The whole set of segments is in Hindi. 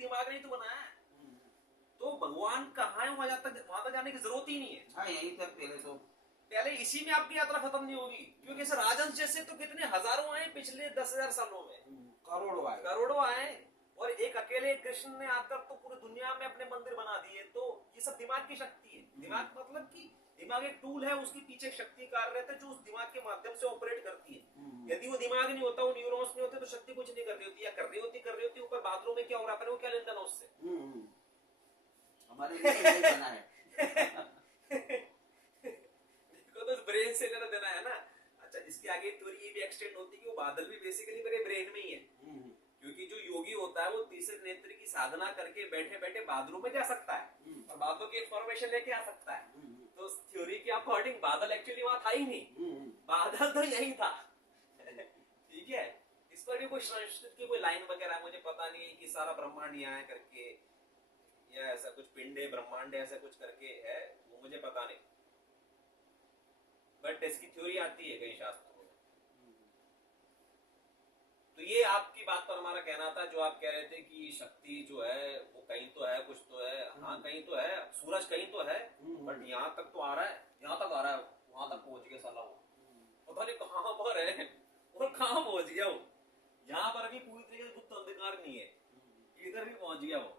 दिमाग नहीं तो बनाया है। तो भगवान कहाँ है, वहां तक जाने की जरूरत ही नहीं है। हाँ यही तक पहले इसी में आपकी यात्रा खत्म नहीं होगी, क्योंकि ऐसे राजन जैसे तो कितने हजारों आए पिछले 10,000 सालों में, करोड़ों आए, और एक अकेले कृष्ण ने आकर तो पूरी दुनिया में अपने मंदिर बना दिए। तो ये सब दिमाग की शक्ति है। दिमाग मतलब कि दिमाग एक टूल है, उसके पीछे एक शक्ति कार्यरत है जो उस दिमाग के माध्यम से ऑपरेट करती है। यदि वो दिमाग नहीं होता, वो न्यूरॉन्स नहीं होते, तो शक्ति कुछ नहीं कर रही होती, या कर रही होती ऊपर बाथरूम में क्या हो रहा है, वो क्या लेन देना उससे। हमारे लिए तो यही बना है। देखो तो ब्रेन से लेना देना है ना। अच्छा, इसके आगे थ्योरी ये भी एक्सटेंड होती है कि वो बादल भी बेसिकली मेरे ब्रेन में ही है, क्योंकि जो योगी होता है वो तीसरे नेत्र की साधना करके बैठे बैठे बादलों में जा सकता है और बादलों की इंफॉर्मेशन लेके आ सकता है। तो थ्योरी के अकॉर्डिंग बादल एक्चुअली वहां था ही नहीं, बादल तो यही था। ठीक है, इस पर भी कोई संस्कृत की कोई लाइन वगैरह मुझे पता नहीं है कि सारा ब्रह्मांड यहाँ है करके, या ऐसा कुछ पिंडे ब्रह्मांड ऐसा कुछ करके है, वो मुझे पता नहीं, बट इसकी थ्योरी आती है कई शास्त्रों में। तो ये आपकी बात पर हमारा कहना था, जो आप कह रहे थे कि शक्ति जो है वो कहीं तो है, कुछ तो है। हाँ कहीं तो है, सूरज कहीं तो है, बट यहाँ तक तो आ रहा है, यहाँ तक आ रहा है, वहां तक पहुंच गया साला वो, पता नहीं कहाँ पर है और कहाँ पहुंच गया वो। यहाँ पर अभी पूरी तरीके से गुप्त अंधकार नहीं है, इधर भी पहुंच गया वो।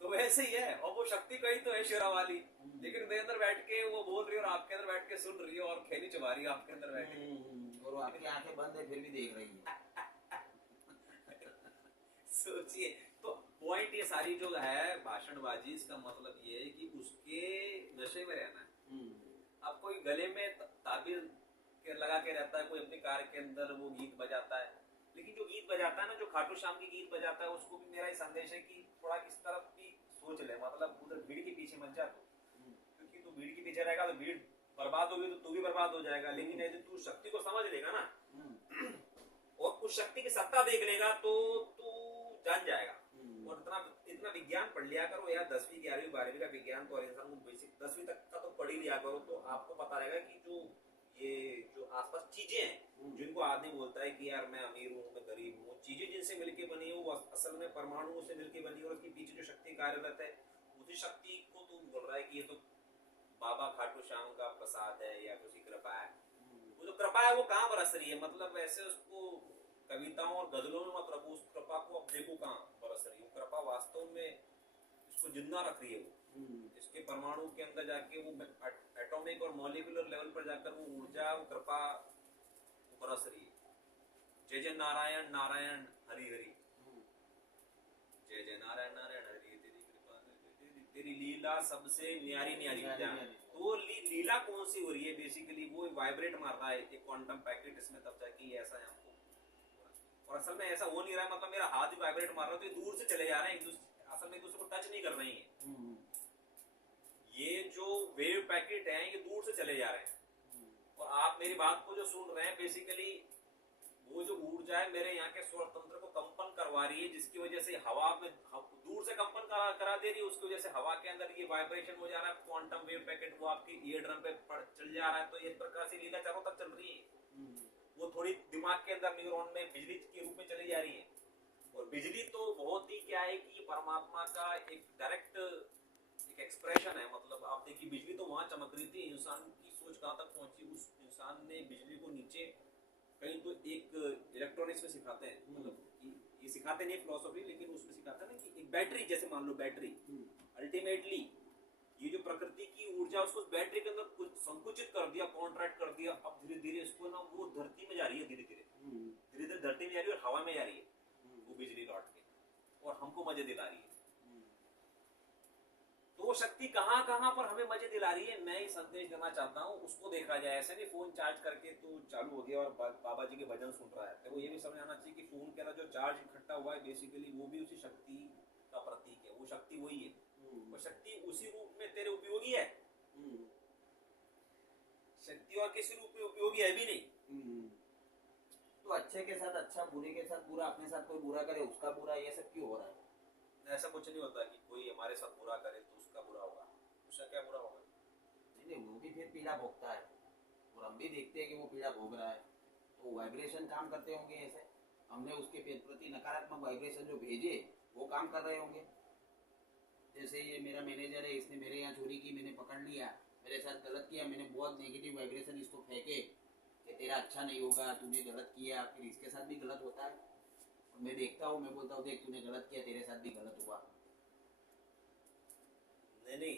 तो वैसे ही है, और वो शक्ति कहीं तो है शेरा वाली, लेकिन मेरे अंदर बैठ के वो बोल रही है और आपके अंदर बैठ के सुन रही है और खेली चबा रही है आपके अंदर बैठ के, और आपकी आंखें बंद है फिर भी देख रही है। सोचिए, तो पॉइंट ये सारी जो है भाषणबाजी, इसका मतलब ये है कि उसके नशे में रहना है। अब कोई गले में ताबीर लगा के रहता है, कोई अपनी कार के अंदर वो गीत बजाता है, लेकिन जो गीत बजाता है ना, जो खाटू श्याम की गीत बजाता है, उसको भी मेरा ही संदेश है कि थोड़ा इस तरफ भी सोच ले, मतलब उधर भीड़ के पीछे मत जा तू, क्योंकि तू भीड़ के पीछे रहेगा तो भीड़ बर्बाद होगी, तो तू भी बर्बाद हो जाएगा। लेकिन यदि तू शक्ति को समझ लेगा ना और उस शक्ति की सत्ता देख लेगा तो तू जान जाएगा। और इतना विज्ञान पढ़ लिया करो यार, 10वीं 11वीं 12वीं का विज्ञान तो इंसान को बेसिक 10वीं तक का तो पढ़ ही लिया करो, तो आपको पता रहेगा कि जो आसपास चीजें हैं जिनको आदमी बोलता है कि यार मैं अमीर हूँ, मैं गरीब हूँ, चीजें जिनसे मिलके बनी है वो असल में परमाणुओं से मिलके बनी है, और उसके पीछे जो शक्ति कार्यरत है उसी शक्ति को तू बोल रहा है कि ये तो बाबा खाटू श्याम का प्रसाद है या उसकी कृपा है। वो जो कृपा है वो कहाँ बरस रही है, मतलब ऐसे उसको कविताओं और गजलों में मत रखो, उस कृपा को अब देखो कहाँ बरस रही है। वो कृपा वास्तव में इसको जिंदा रख रही है, वो इसके परमाणु के अंदर जाके वो एटॉमिक और मॉलिक्यूलर लेवल पर जाकर वो ऊर्जा, वो कृपा बरस रही है। जय जय नारायण नारायण हरि हरि, जय जय नारायण नारायण हरि, तेरी कृपा तेरी लीला सबसे न्यारी न्यारी। तो लीला कौन सी हो रही है, बेसिकली वो वाइब्रेट मार रहा है एक क्वांटम पैकेट इसमें, तब जाके ऐसा है हमको। और असल में ऐसा हो नहीं रहा है, मतलब मेरा हाथ भी वाइब्रेट मार रहा है, तो ये दूर से चले जा रहे हैं, असल में एक दूसरे को टच नहीं कर रही है। ये जो वेव पैकेट है ये दूर से चले जा रहे हैं, और आप मेरी बात को जो सुन रहे हैं, बेसिकली वो जो ऊर्जा है मेरे यहाँ के स्वर तंत्र को कंपन करवा रही है, जिसकी वजह से हवा में दूर से कंपन करा दे रही है, उसकी वजह से हवा के अंदर ये वाइब्रेशन हो जा रहा है, क्वांटम वेव पैकेट वो आपकी ईयर ड्रम पे चल जा रहा है। तो इस प्रकार से लीला चारों तक चल रही है, वो थोड़ी दिमाग के अंदर न्यूरॉन में बिजली के रूप में चली जा रही है। और बिजली तो बहुत ही क्या है कि परमात्मा का एक डायरेक्ट एक एक्सप्रेशन है, मतलब आप देखिए बिजली तो वहां चमक रही थी, इंसान की सोच कहां तक पहुंची, उस इंसान ने बिजली को नीचे कहीं तो एक इलेक्ट्रॉनिक्स में सिखाते हैं, मतलब ये सिखाते नहीं फिलोसफी, लेकिन उसमें सिखाते हैं ना कि एक बैटरी, जैसे मान लो बैटरी, अल्टीमेटली ये जो प्रकृति की ऊर्जा उसको बैटरी के अंदर कुछ संकुचित कर दिया, कॉन्ट्रैक्ट कर दिया, अब धीरे धीरे इसको ना वो धरती में जा रही है, धीरे धीरे धरती में जा रही है और हवा में जा रही है वो बिजली लौट के, और हमको मजे दिला रही है। तो वो शक्ति कहाँ कहाँ पर हमें मजे दिला रही है, मैं ही संदेश देना चाहता हूँ, उसको देखा जाए। ऐसे नहीं फोन चार्ज करके तो चालू हो गया और बाबा जी के भजन सुन रहा है, तो वो ये भी समझ आना चाहिए कि फोन के अंदर जो चार्ज इकट्ठा हुआ है बेसिकली वो भी उसी शक्ति का प्रतीक है, वो शक्ति वही है, वो शक्ति उसी रूप में तेरे उपयोगी है। शक्ति और किसी रूप में उपयोगी है भी नहीं। तो अच्छे के साथ अच्छा, बुरे के साथ बुरा, अपने साथ कोई बुरा करे उसका बुरा, ये सब क्यों हो रहा है? ऐसा कुछ नहीं होता कि कोई हमारे साथ बुरा करे तो उसका बुरा होगा, उसका क्या बुरा होगा? नहीं, वो भी फिर पीड़ा भोगता है और हम भी देखते हैं कि वो पीड़ा भोग रहा है, तो वाइब्रेशन काम करते होंगे ऐसे। हमने उसके प्रति नकारात्मक वाइब्रेशन जो भेजे वो काम कर रहे होंगे। जैसे ये मेरा मैनेजर है, इसने मेरे यहाँ चोरी की, मैंने पकड़ लिया, मेरे साथ गलत किया, मैंने बहुत नेगेटिव वाइब्रेशन इसको फेंके कि तेरा अच्छा नहीं होगा, तूने गलत किया, फिर इसके साथ भी गलत होता है। और मैं देखता हूँ, मैं बोलता हूँ देख तूने गलत किया, तेरे साथ भी गलत हुआ। नहीं,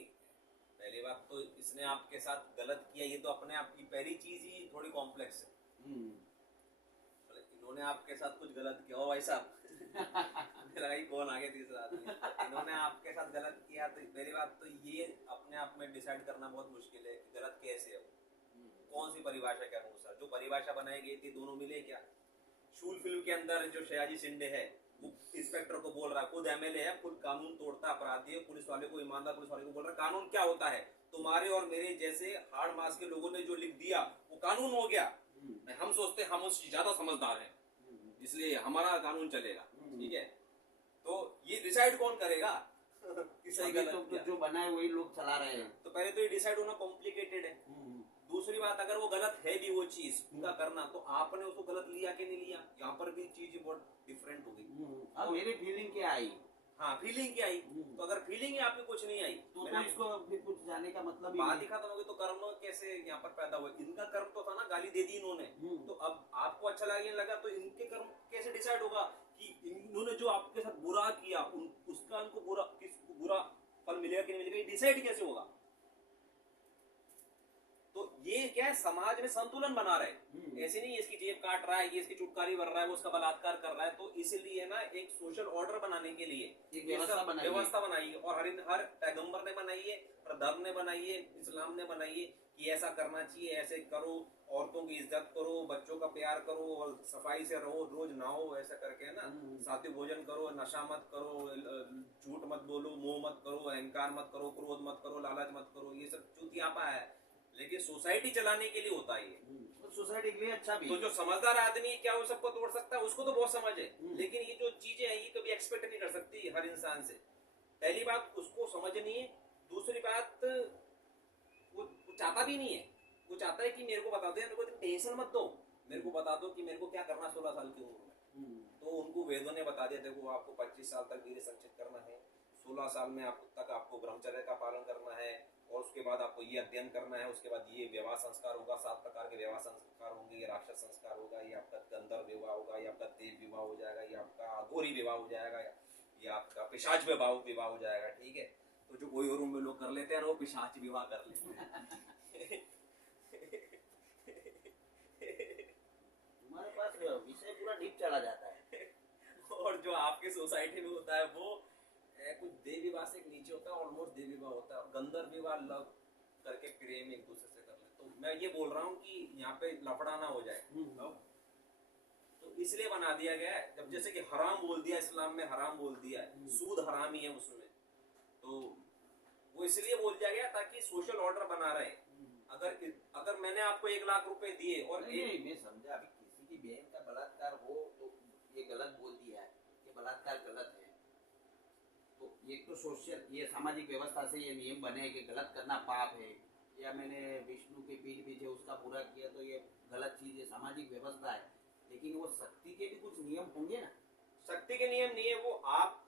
पहली बात तो इसने आपके साथ गलत किया, ये तो अपने आप की पहली चीज ही थोड़ी कॉम्प्लेक्स है। इन्होंने आपके साथ कुछ गलत किया हो भाई साहब मेरा ही कौन आगे तीसरा आदमी, इन्होंने आपके साथ गलत किया, तो पहली बात तो ये अपने आप में डिसाइड करना बहुत मुश्किल है कि गलत कैसे हो, कौन सी परिभाषा के अनुसार। जो परिभाषा बनाई गई थी दोनों मिले क्या? शूल फिल्म के अंदर जो सयाजी शिंदे है वो इंस्पेक्टर को बोल रहा है, खुद एमएलए है, खुद कानून तोड़ता अपराधी है, पुलिस वाले को, ईमानदार पुलिस वाले को बोल रहा है कानून क्या होता है, तुम्हारे और मेरे जैसे हार्ड मास के लोगों ने जो लिख दिया वो कानून हो गया। हम सोचते हम उससे ज्यादा समझदार हैं इसलिए हमारा कानून चलेगा, ठीक है। तो ये डिसाइड कौन करेगा कि सही गलत तो जो बना है वही लोग चला रहे हैं। तो पहले तो ये डिसाइड होना कॉम्प्लिकेटेड है। दूसरी बात, अगर वो गलत है भी वो चीज पूरा करना, तो आपने उसको गलत लिया कि नहीं लिया, यहाँ पर भी चीज बहुत डिफरेंट हो गई। अब मेरी फीलिंग क्या आई? हाँ, फीलिंग क्या आई? तो अगर फीलिंग ही आपकी कुछ नहीं आई तो इसको फिर कुछ जाने का मतलब बात ही खत्म हो गई। तो कर्म कैसे यहाँ पर पैदा हुए? इनका कर्म तो था ना, गाली दे दी इन्होंने, तो अब आपको अच्छा लगा तो इनके कर्म कैसे डिसाइड होगा कि इन्होंने जो आपके साथ बुरा किया उसका उनको बुरा फल मिलेगा कि नहीं मिलेगा, डिसाइड कैसे होगा? तो ये क्या है, समाज में संतुलन बना रहे, ऐसे नहीं इसकी जेब काट रहा है, ये इसकी चुटकारी भर रहा है, वो उसका बलात्कार कर रहा है। तो इसलिए ना एक सोशल ऑर्डर बनाने के लिए एक व्यवस्था बनाई है, और हर पैगंबर ने बनाई है, हर धर्म ने बनाई है, इस्लाम ने बनाई है कि ऐसा करना चाहिए, ऐसे करो, औरतों की इज्जत करो, बच्चों का प्यार करो, और सफाई से रहो, रोज नहाओ, ऐसा करके ना, सात्विक भोजन करो, नशा मत करो, झूठ मत बोलो, मोह मत करो, अहंकार मत करो, क्रोध मत करो, लालच मत करो, ये सब चूतियापा है। लेकिन सोसाइटी चलाने के लिए होता है ये, सोसाइटी के लिए अच्छा भी। तो जो समझदार आदमी क्या वो सबको तोड़ सकता है? उसको तो बहुत समझ है, लेकिन ये जो चीजें हैं ये कभी एक्सपेक्ट नहीं कर सकती हर इंसान से। पहली बात उसको समझनी है, दूसरी बात वो चाहता भी नहीं है, वो चाहता है कि मेरे को बता दो, मेरे को टेंशन मत दो, मेरे को बता दो कि मेरे को क्या करना 16 साल की उम्र में। तो उनको वेदों ने बता दिया, देखो आपको 25 साल तक वीर्य संचित करना है, 16 साल में आपको ब्रह्मचर्य का पालन करना है, और उसके बाद आपको ये अध्ययन करना है, उसके बाद ये विवाह संस्कार होगा, 7 प्रकार के विवाह संस्कार होंगे, ये राक्षस संस्कार होगा, ये आपका गंधर्व विवाह होगा, ये आपका देव विवाह हो जाएगा, ये आपका अघोरी विवाह हो जाएगा, ये आपका पिशाच विवाह हो जाएगा, ठीक है। तो जो कोई रूम में लोग कर लेते हैं वो पिशाच विवाह कर लेते हैं तुम्हारे पास विषय पूरा डीप चला जाता है और जो आपके सोसाइटी में होता है वो कुछ देव विवाह से नीचे होता है, ऑलमोस्ट देव विवाह होता है, और गंधर्व विवाह लव करके प्रेम एक दूसरे से कर ले। तो मैं ये बोल रहा हूँ कि यहाँ पे लफड़ा ना हो जाए, तो इसलिए बना दिया गया है। जब जैसे कि हराम बोल दिया, इस्लाम में हराम बोल दिया है, सूद हराम ही है उसमें, तो वो इसलिए बोल दिया गया ताकि सोशल ऑर्डर बना रहे। अगर मैंने आपको 1 लाख रुपए दिए और नहीं, मैं समझा, अभी किसी की बहन का बलात्कार हो तो ये गलत बोल दिया है, ये बलात्कार गलत है, तो ये तो सोशल, ये सामाजिक व्यवस्था से ये नियम बने कि गलत करना पाप है, या मैंने विष्णु के पीठ पीछे उसका बुरा किया तो ये गलत चीज है, सामाजिक व्यवस्था है। लेकिन वो शक्ति के भी कुछ नियम होंगे ना? शक्ति के नियम नहीं है, वो आप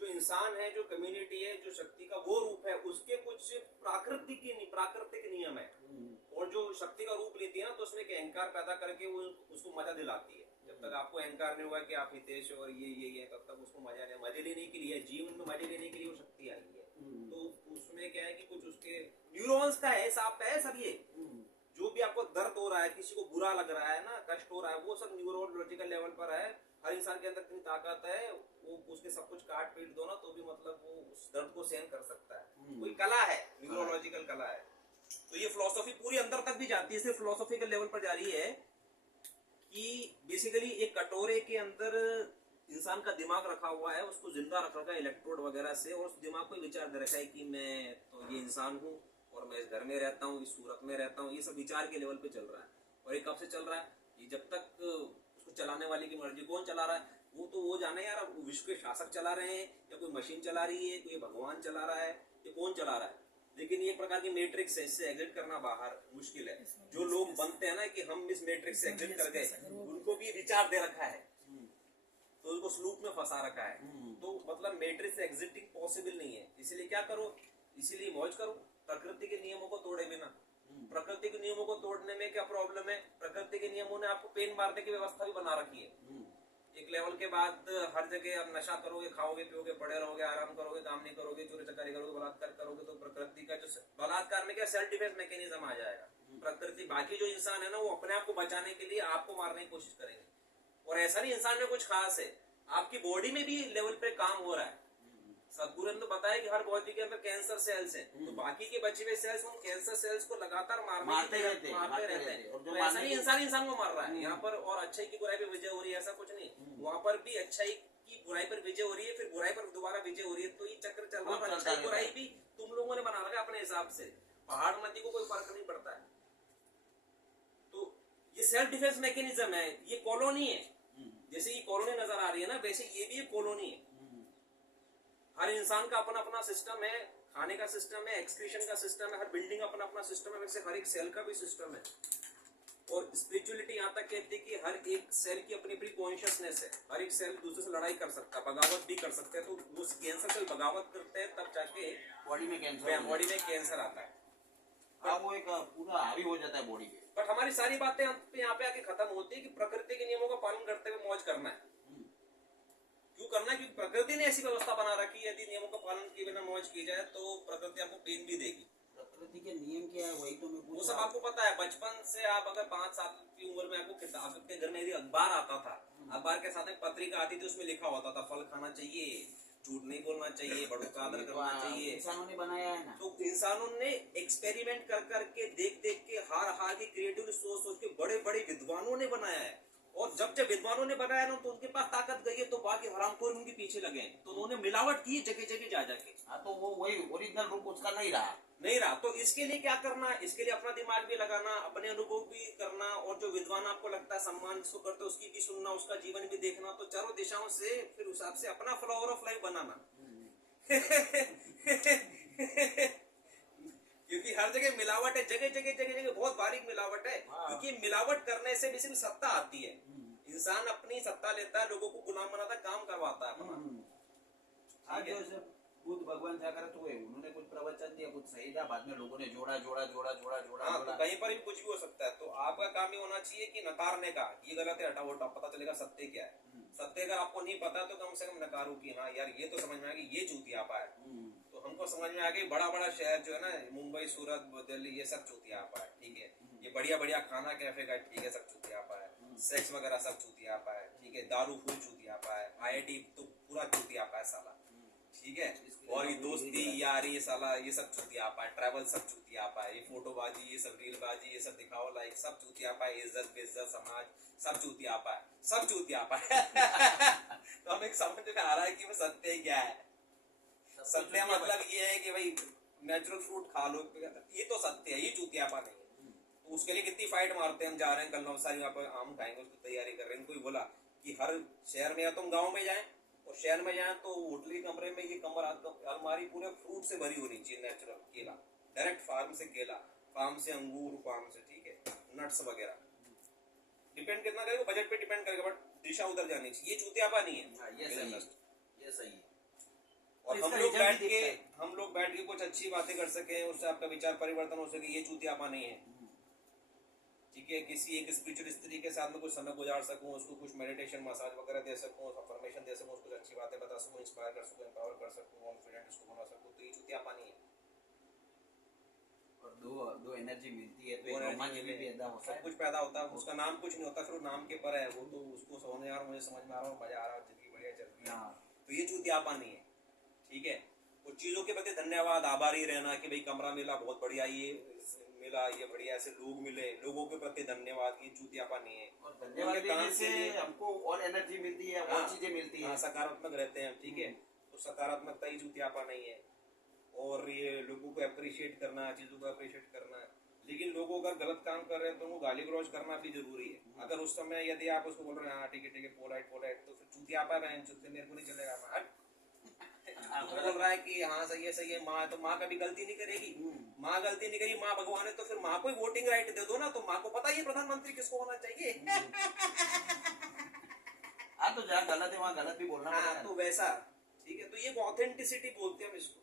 जो इंसान है, जो कम्युनिटी है, जो शक्ति का वो रूप है, उसके कुछ प्राकृतिक नियम है। और जो शक्ति का रूप लेती है ना, तो उसमें एक अहंकार पैदा करके वो उसको मजा दिलाती है। जब तक आपको अहंकार नहीं हुआ कि आप हितेश और ये तब तक उसको मजे लेने के लिए, जीवन में मजे लेने के लिए वो शक्ति आई है। तो उसमें क्या है कि कुछ उसके न्यूरॉन्स का है, सांप का है, सब ये जो भी आपको दर्द हो रहा है, किसी को बुरा लग रहा है ना, कष्ट हो रहा है, वो सब न्यूरोलॉजिकल लेवल पर है। हर इंसान के अंदर इतनी ताकत है, वो उसके सब कुछ काट पीट दो ना तो भी मतलब वो उस दर्द को सहन कर सकता है। कोई कला है, न्यूरोलॉजिकल कला है। तो ये फिलॉसफी पूरी अंदर तक भी जाती है, सिर्फ फिलॉसफिकल लेवल पर जा रही है कि बेसिकली एक कटोरे के अंदर इंसान का दिमाग रखा हुआ है, उसको जिंदा रखा है इलेक्ट्रोड वगैरह से, और उस दिमाग को विचार दे रखा है कि मैं तो ये इंसान हूँ और मैं इस घर में रहता हूँ, इस सूरत में रहता हूँ। ये सब विचार के लेवल पे चल रहा है। और ये कब से चल रहा है? ये जब तक उसको चलाने वाले की मर्जी। कौन चला रहा है? वो तो वो जाने यार, विश्व के शासक चला रहे हैं, या कोई मशीन चला रही है, कोई भगवान चला रहा है, ये कौन चला रहा है? लेकिन ये एक प्रकार की मैट्रिक्स है, इससे एग्जिट करना बाहर मुश्किल है। जो लोग बनते हैं ना कि हम इस मैट्रिक्स से एग्जिट कर गए, उनको भी विचार दे रखा है तो उसको स्लूप में फंसा रखा है। तो मतलब मैट्रिक्स से एग्जिटिंग पॉसिबल नहीं है। इसीलिए क्या करो, इसीलिए मौज करो, प्रकृति के नियमों को तोड़े बिना। प्रकृति के नियमों को तोड़ने में क्या प्रॉब्लम है? प्रकृति के नियमों ने आपको पेन मारने की व्यवस्था भी बना रखी है। एक लेवल के बाद हर जगह आप नशा करोगे, खाओगे, पियोगे, पड़े रहोगे, आराम करोगे, काम नहीं करोगे, चोरी चकारी करोगे, बलात्कार करोगे, तो प्रकृति का जो बलात्कार में क्या सेल्फ डिफेंस मैकेनिज्म आ जाएगा। प्रकृति बाकी जो इंसान है ना, वो अपने आप को बचाने के लिए आपको मारने की कोशिश करेंगे। और ऐसा नहीं इंसान में कुछ खास है, आपकी बॉडी में भी लेवल पे काम हो रहा है। सदगुरु ने तो बताया कि हर बॉडी के अंदर कैंसर सेल्स हैं, तो बाकी के बचे हुए सेल्स उन कैंसर सेल्स को लगातार मारते रहते हैं। तो ऐसा नहीं इंसान को मार रहा है यहाँ पर, और अच्छाई की बुराई पे विजय हो रही है, ऐसा कुछ नहीं। वहाँ पर भी अच्छाई की बुराई पर विजय हो रही है, फिर बुराई पर दोबारा विजय हो रही है। तो ये चक्र चल रहा है। अच्छाई बुराई भी तुम लोगों ने बना रखा है अपने हिसाब से, पहाड़ मध्य को कोई फर्क नहीं पड़ता है। तो ये सेल्फ डिफेंस मैकेनिज्म है, ये कॉलोनी है। जैसे ये कॉलोनी नजर आ रही है ना, वैसे ये भी एक कॉलोनी है। हर इंसान का अपना अपना सिस्टम है, खाने का सिस्टम है, एक्सक्रीशन का सिस्टम है, हर बिल्डिंग अपना अपना सिस्टम है, वैसे हर एक सेल का भी सिस्टम है। और स्पिरिचुअलिटी यहाँ तक कहती है कि हर एक सेल की अपनी अपनी कॉन्शियसनेस है। हर एक सेल दूसरे से लड़ाई कर सकता है, बगावत भी कर सकता है। तो वो कैंसर सेल बगावत करते हैं, तब जाके बॉडी में कैंसर आता है। हाँ, वो एक पूरा हावी हो जाता है बॉडी पे। बट हमारी सारी बातें यहाँ पे आके खत्म होती है कि प्रकृति के नियमों का पालन करते हुए मौज करना है। क्यों करना है? क्योंकि प्रकृति ने ऐसी व्यवस्था बना रखी है, यदि नियमों का पालन किए बिना मौज की जाए तो प्रकृति आपको पेन भी देगी। प्रकृति के नियम क्या है वही तो मैं वो सब आपको पता है। बचपन से आप अगर 5 साल की उम्र में आपको किताब, आपके घर में यदि अखबार आता था, अखबार के साथ एक पत्रिका आती थी, उसमें लिखा होता था फल खाना चाहिए, झूठ नहीं बोलना चाहिए, बड़ों का आदर करना चाहिए। इंसानों ने बनाया है ना। तो इंसानों ने एक्सपेरिमेंट कर करके, देख देख के, हार के, क्रिएटिव सोच सोच के बड़े बड़े विद्वानों ने बनाया है। और जब विद्वानों ने बनाया ना, तो उनके पास ताकत गई है, तो बाकी हरामखोर उनके पीछे लगे हैं। तो उन्होंने मिलावट की जगह जगह जा जाके। हाँ, तो वो वही ओरिजिनल रूप उसका नहीं रहा। तो इसके लिए क्या करना है? इसके लिए अपना दिमाग भी लगाना, अपने अनुभव भी करना, और जो विद्वान आपको लगता है सम्मान जिसको करते हो उसकी भी सुनना, उसका जीवन भी देखना। तो चारों दिशाओं से फिर उस हिसाब से अपना फ्लावर ऑफ लाइफ बनाना। क्योंकि हर जगह मिलावट है, जगह जगह जगह जगह बहुत बारीक मिलावट है। क्योंकि मिलावट करने से भी सिर्फ सत्ता आती है। इंसान अपनी सत्ता लेता है, लोगों को गुलाम बनाता है, काम करवाता है अपना। आज जो बुद्ध भगवान जागृत हुए, उन्होंने कुछ प्रवचन दिया, कुछ सही था, बाद में लोगों ने जोड़ा। तो कहीं पर भी कुछ भी हो सकता है। तो आपका काम ही होना चाहिए कि नकारने का, ये गलत है, हटाओ हटाओ, पता चलेगा सत्य क्या है। सत्य अगर आपको नहीं पता तो कम से कम नकारो कि हाँ यार ये तो समझ में आ गया, ये चूतियापा है। तो हमको समझ में आ गई, बड़ा बड़ा शहर जो है ना, मुंबई, सूरत, दिल्ली, ये सब चूतियापा है। ठीक है, ये बढ़िया बढ़िया खाना कैफे का, ठीक है, सब चूतियापा है। सेक्स वगैरह सब चूतियापा है। ठीक है, दारू फुल चूतियापा है। IIT तो पूरा चूतियापा है साला। ठीक है, और ये दोस्ती यारी साला, ये सब चूतियापा है। ट्रैवल सब चूतियापा है। ये फोटोबाजी, ये सब रीलबाजी, ये सब दिखाओ लाइक, सब चूतियापा है। इज्जत बेइज्जत समाज सब चूतियापा है, सब चूतियापा है। तो हमें समझ में आ रहा है कि वो सत्य क्या है। सत्य मतलब ये है कि भाई नेचुरल फ्रूट खा लो, ये तो सत्य है, ये चूतियापा नहीं है। तो उसके लिए कितनी फाइट मारते हैं। हम जा रहे हैं कल नवसारी, वहाँ पर आम खाएंगे, उसकी तैयारी कर रहे हैं। कोई बोला कि हर शहर में, या तुम गाँव में जाए और शहर में जाए तो होटली कमरे में ये कमरा अलमारी पूरे फ्रूट से भरी होनी चाहिए। नेचुरल केला, डायरेक्ट फार्म से केला, फार्म से अंगूर, फार्म से, ठीक है, नट्स वगैरह। डिपेंड कितना करेगा, बजट पे डिपेंड करेगा, बट दिशा उधर जानी चाहिए। ये चूतियापा नहीं है। ये सही है। और हम लोग बैठ के कुछ अच्छी बातें कर सके, उससे आपका विचार परिवर्तन हो सके, ये चूतियापा नहीं है। ठीक है, किसी एक स्पिरिचुअल स्त्री के साथ में कुछ समय गुजार सकूं, उसको कुछ मेडिटेशन, मसाज वगैरह दे सकूं, अफर्मेशन दे सकूं, उसको अच्छी बातें बता सकूं, इंस्पायर कर सकूं, एम्पावर कर सकूं, कॉन्फिडेंट उसको बना सकूं, तो ये चूतियापा नहीं है। और दो एनर्जी मिलती है तो रोमांच भी पैदा होता है, कुछ पैदा होता है। उसका नाम कुछ नहीं होता, फिर नाम के पर है वो। तो उसको समझ यार, मुझे समझ में आ रहा है, मजा आ रहा है, जिंदगी बढ़िया चल रही है, तो ये चूतियापा नहीं है। ठीक है, कुछ चीजों के प्रति धन्यवाद, आभारी रहना कि भाई कमरा मिला, बहुत बढ़िया, ये मिला, ये बढ़िया, ऐसे लोग मिले, लोगों के प्रति धन्यवाद, ये चूतियापा नहीं है। और धन्यवाद देने से हमको और एनर्जी मिलती है, और चीजें मिलती है, सकारात्मक रहते हैं। ठीक है, तो सकारात्मकता ही चूतियापा नहीं है। और ये लोगों को अप्रिशिएट करना, चीजों को अप्रिशिएट करना है। लेकिन लोगों अगर गलत काम कर रहे हैं तो उनको गाली गलौज करना भी जरूरी है। अगर उस समय यदि आप उसको बोल रहे हैं हाँ ठीक है पोलाइट, तो फिर चूतियापा है, मेरे को नहीं चलेगा। तो बोल रहा है कि हाँ सही है, माँ तो माँ कभी गलती नहीं करेगी, माँ गलती नहीं करेगी, माँ भगवान है, तो फिर माँ को ही वोटिंग राइट दे दो ना। तो माँ को पता ही प्रधानमंत्री किसको होना चाहिए। हाँ तो जहाँ गलत है वहाँ गलत भी बोलना हाँ पड़ेगा। तो वैसा, ठीक है, तो ये ऑथेंटिसिटी बोलते हैं हम इसको।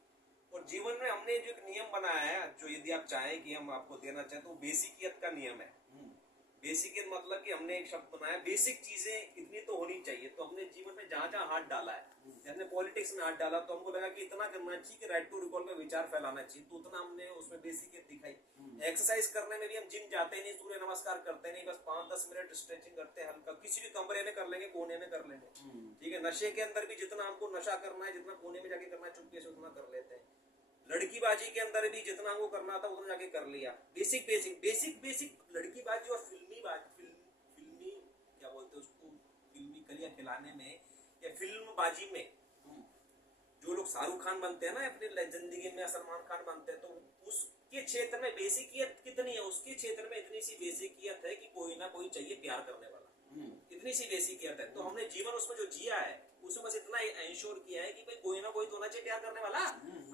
और जीवन में हमने जो एक नियम बनाया है, जो यदि आप चाहें कि हम आपको देना चाहें, तो बेसिकियत का नियम है। बेसिकियत मतलब कि हमने एक शब्द बनाया, बेसिक चीजें इतनी तो होनी चाहिए। तो हमने जीवन में जहां जहां हाथ डाला है, हमने पॉलिटिक्स में हाथ डाला तो हमको लगा कि इतना करना चाहिए कि राइट टू रिकॉल का विचार फैलाना चाहिए, तो उतना हमने उसमें बेसिकियत दिखाई। एक्सरसाइज करने में भी हम जिम जाते नहीं, सूर्य नमस्कार करते नहीं, बस 5-10 मिनट स्ट्रेचिंग करते हैं हल्का, किसी भी कमरे में कर लेंगे, कोने में कर लेंगे, ठीक है। नशे के अंदर भी जितना हमको नशा करना है, जितना कोने में जाके करना है चुपके से, उतना कर लेते हैं। लड़कीबाजी के अंदर भी जितना हमको करना था उतना जाके कर लिया। बेसिक बेसिक बेसिक बेसिक लड़कीबाजी और फिल्मी क्या बोलते हैं उसको, फिल्मी कलियां खिलाने में या फिल्मबाजी में जो लोग शाहरुख खान बनते हैं ना अपनी जिंदगी में, सलमान खान बनते हैं, तो उसके क्षेत्र में बेसिकियत कितनी है, उसके क्षेत्र में इतनी सी बेसिकियत है कि कोई ना कोई चाहिए प्यार करने वाला, इतनी सी बेसिकियत है। तो हमने जीवन उसमें जो जिया है उसमें बस इतना इंश्योर किया है कि भाई कोई ना कोई तो होना चाहिए प्यार करने वाला।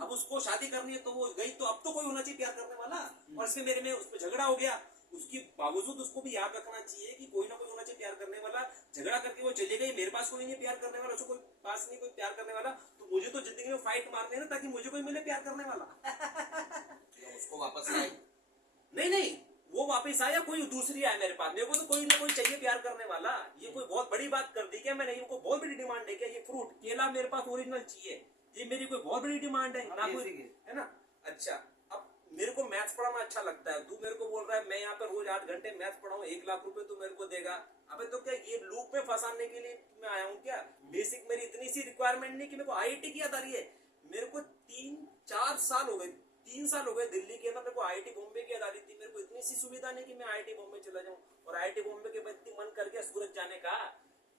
अब उसको शादी करनी है तो वो गई, तो अब तो कोई होना चाहिए प्यार करने वाला। और इसमें मेरे में उस पर झगड़ा हो गया, उसके बावजूद उसको भी याद रखना चाहिए कि कोई ना कोई होना चाहिए प्यार करने वाला। झगड़ा करके वो चली गई, मेरे पास कोई नहीं प्यार करने वाला, उसको कोई पास नहीं कोई प्यार करने वाला, तो मुझे तो जिंदगी में फाइट मारने हैं ना, ताकि मुझे कोई मिले प्यार करने वाला। उसको वापस लाए। नहीं, वो वापस आया, कोई दूसरी आया मेरे पास, मेरे को तो कोई ना कोई चाहिए प्यार करने वाला। ये कोई बहुत बड़ी बात कर दी क्या मैंने? इनको बहुत बड़ी डिमांड है क्या? ये फ्रूट केला मेरे पास ओरिजिनल चाहिए, ये मेरी कोई बहुत बड़ी डिमांड है ना, कोई है ना। अच्छा, अब मेरे को मैथ्स पढ़ाना अच्छा लगता है, तू मेरे को बोल रहा है मैं यहाँ पे रोज 8 घंटे मैथ्स पढ़ाऊं, 1 लाख रुपए तू मेरे को देगा। अबे तो क्या ये लूप में फंसाने के लिए मैं आया हूँ क्या? बेसिक मेरी इतनी सी रिक्वायरमेंट नहीं कि मेरे को आईआईटी की याद आ रही है। मेरे को 3-4 साल हो गए, 3 साल हो गए दिल्ली के अंदर, मेरे को आईआईटी बॉम्बे की याद आ रही थी। मेरे को इतनी सी सुविधा नहीं कि मैं आईआईटी बॉम्बे चला जाऊं, और आईआईटी बॉम्बे के बाद मन कर गया सूरत जाने का,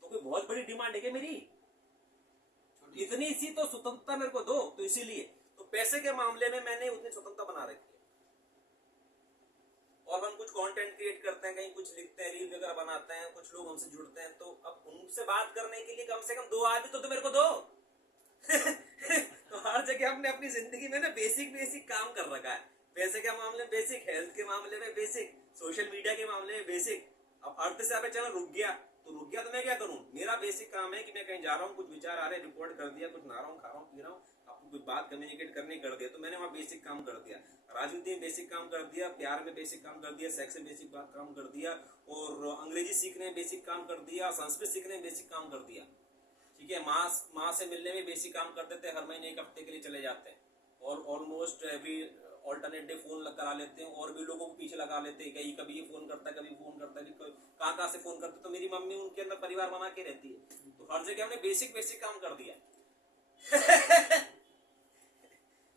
तो कोई बहुत बड़ी डिमांड है क्या मेरी? इतनी सी तो स्वतंत्रता मेरे को दो। तो इसीलिए तो पैसे के मामले में मैंने उतनी स्वतंत्रता बना रखी है। और हम कुछ कंटेंट क्रिएट करते हैं, कहीं कुछ लिखते हैं, रील वगैरह बनाते हैं, कुछ लोग हमसे जुड़ते हैं, तो अब उनसे बात करने के लिए कम से कम 2 आदमी तो मेरे को दो। तो हर जगह हमने अपनी जिंदगी में ना बेसिक काम कर रखा है। पैसे के मामले में बेसिक, हेल्थ के मामले में बेसिक, सोशल मीडिया के मामले में बेसिक। अब अर्थ से आप चलो रुक गया तो मैं क्या करूं? मेरा बेसिक काम है कि मैं कहीं जा रहा हूं, कुछ विचार आ रहे हैं, रिकॉर्ड कर दिया, कुछ नहा रहा हूं, खा रहा हूं, पी रहा हूं, आपको कुछ बात कम्युनिकेट करनी कर दिया, तो मैंने वहां बेसिक काम कर दिया। राजनीति में बेसिक काम कर दिया, प्यार में बेसिक काम कर दिया, सेक्स में बेसिक काम कर दिया, और अंग्रेजी सीखने में बेसिक काम कर दिया, संस्कृत सीखने में बेसिक काम कर दिया, ठीक है। माँ से मिलने में बेसिक काम कर देते हैं, हर महीने 1 हफ्ते के लिए चले जाते हैं, और almost every alternate day phone करा लेते हैं, और भी लोगों को पीछे लगा लेते हैं, कभी ये फोन करता है, कभी फोन करता है, कहाँ से फोन करते। तो मेरी मम्मी उनके अंदर परिवार बना के रहती है, तो हर जगह हमने बेसिक काम कर दिया।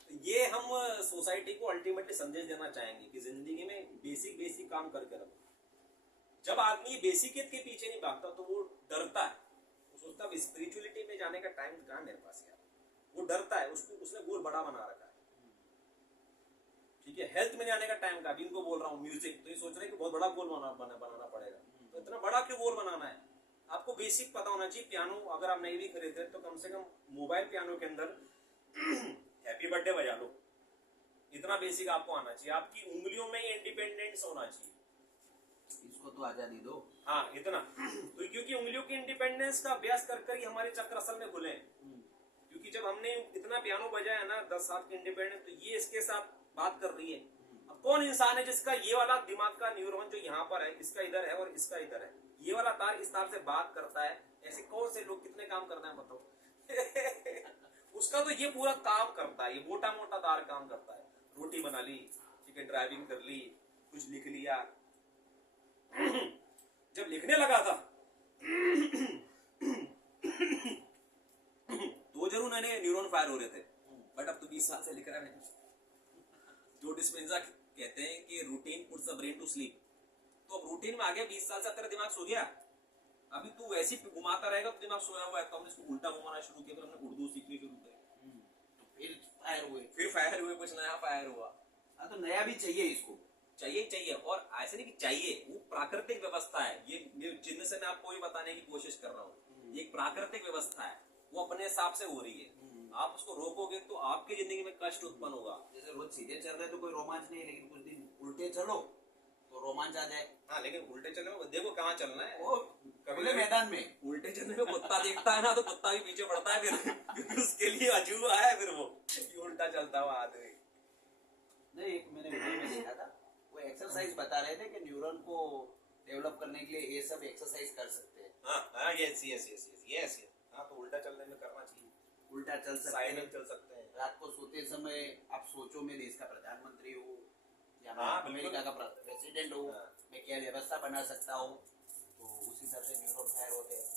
ये हम सोसाइटी को अल्टीमेटली संदेश देना चाहेंगे कि जिंदगी में बेसिक काम करके रखो। जब आदमी बेसिकियत के पीछे नहीं भागता तो वो डरता है, वो सोचता है स्पिरिचुअलिटी में जाने का टाइम कहाँ मेरे पास यार, वो डरता है, उसने गोल बड़ा बना रखा है, ठीक है। हेल्थ में जाने का टाइम का, अभी इनको बोल रहा हूँ म्यूजिक, तो ये सोच रहे हैं कि बहुत बड़ा गोल बनाना पड़ेगा, तो इतना बड़ा क्यों गोल बनाना है? आपको बेसिक पता होना चाहिए। पियानो अगर आप नहीं भी खरीदते तो कम से कम मोबाइल पियानो के अंदर हैप्पी बर्थडे बजा लो, इतना बेसिक आपको आना चाहिए। आपकी उंगलियों में इंडिपेंडेंस होना चाहिए, इसको तो आजादी दो। हाँ इतना। तो क्योंकि उंगलियों की इंडिपेंडेंस का अभ्यास कर ही हमारे चक्र असल में खुले, क्योंकि जब हमने इतना पियानो बजाया ना 10 साल की इंडिपेंडेंस, तो ये इसके साथ बात कर रही है। अब कौन इंसान है जिसका ये वाला दिमाग का न्यूरॉन जो यहाँ पर है, इसका इधर है और इसका इधर है, ये वाला तार इस तार से बात करता है? ऐसे कौन से लोग, कितने काम करना है बताओ। उसका तो ये पूरा काम करता है, ये मोटा तार काम करता है। रोटी बना ली, ठीक है, ड्राइविंग कर ली, कुछ लिख लिया। जब लिखने लगा था तो जरूर मैंने न्यूरॉन फायर हो रहे थे, बट अब तो 20 साल से लिख रहा है। जो डिस्पेंजा कहते हैं कि routine puts the brain to sleep, तो अब रूटीन में आ गया, 20 साल से तेरा दिमाग सो गया। अभी तू वैसे ही घुमाता रहेगा तो दिमाग सोया हुआ है, तो हमने इसको उल्टा घुमाना शुरू किया, फिर हमने उर्दू सीखनी शुरू करी, फिर फायर हुए, कुछ नया फायर हुआ। हाँ तो नया भी चाहिए, इसको चाहिए, और ऐसे नहीं कि चाहिए, वो प्राकृतिक व्यवस्था है। ये चिन्ह से मैं आपको ये बताने की कोशिश कर रहा हूँ, ये एक प्राकृतिक व्यवस्था है, वो अपने हिसाब से हो रही है। आप उसको रोकोगे तो आपकी जिंदगी में कष्ट उत्पन्न होगा। जैसे रोज सीधे चल रहे तो कोई रोमांच नहीं, लेकिन कुछ दिन उल्टे चलो तो रोमांच आ जाए। हाँ, लेकिन उल्टे चलो देखो कहाँ चलना है। वो खुले मैदान में उल्टे चलने में कुत्ता देखता है ना तो कुत्ता भी पीछे पड़ता है फिर क्योंकि उसके लिए अजूबा है फिर वो ये उल्टा चलता हुआ आदमी। नहीं, एक मैंने वीडियो में देखा था, वो एक्सरसाइज बता रहे थे कि न्यूरॉन को डेवलप करने के लिए ये सब एक्सरसाइज कर सकते हैं। हाँ yes yes yes yes yes. हाँ तो उल्टा चलने में करना चाहिए, उल्टा चल सकते साइड में हैं, चल सकते हैं। रात को सोते समय आप सोचो मैं देश का प्रधानमंत्री हूँ या मैं हाँ, बिल्कुल। अमेरिका का प्रेसिडेंट हूँ, हाँ। मैं क्या व्यवस्था बना सकता हूँ, तो उस हिसाब से न्यूरॉन फायर होते हैं।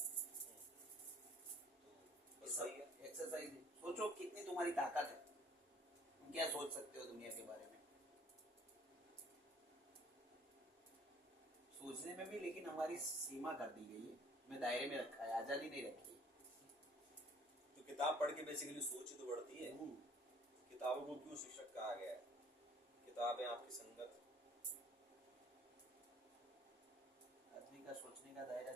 तो सही है। एक्सरसाइज सोचो कितनी तुम्हारी ताकत है, तुम क्या सोच सकते हो दुनिया के बारे में, सोचने में भी लेकिन हमारी सीमा कर दी गई है, में दायरे में रखा है, आजादी नहीं रखी है। तो किताब पढ़ के बेसिकली सोच ही तो बढ़ती है। किताबों को क्यों शिक्षक कहा गया है? किताबें आपकी संगत। आदमी का सोचने का दायरा